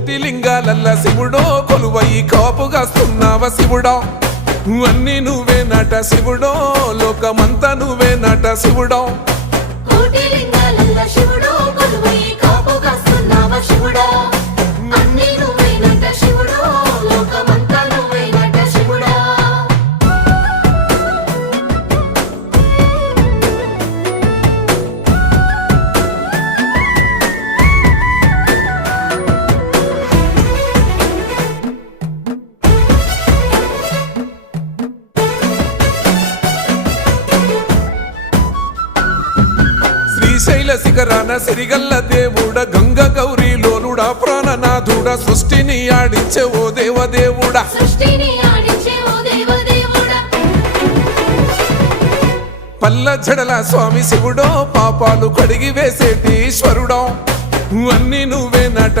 కోటి లింగాలల్ల శివుడో కొలువయి కాపుగాస్తున్నావ శివుడా అన్ని నువ్వే నట శివుడో లోకమంతా నువ్వే నట శివుడో కోటి లింగాలల్ల శివుడో కొలువయి కాపుగాస్తున్నావ శివుడా అన్ని నువ్వే నట శివుడో లోకమంతా నువ్వే నట శివుడా శ్రీశైల శిఖరాన సిరిగల్ల దేవుడ గంగ గౌరీ లోలుడా ప్రాణనాథుడ సృష్టిని ఆడించే ఓ దేవదేవుడా సృష్టిని ఆడించే ఓ దేవదేవుడా పల్ల జడల స్వామి శివుడో పాపాలు కడిగి వేసేటి ఈశ్వరుడో అన్ని నువ్వే నట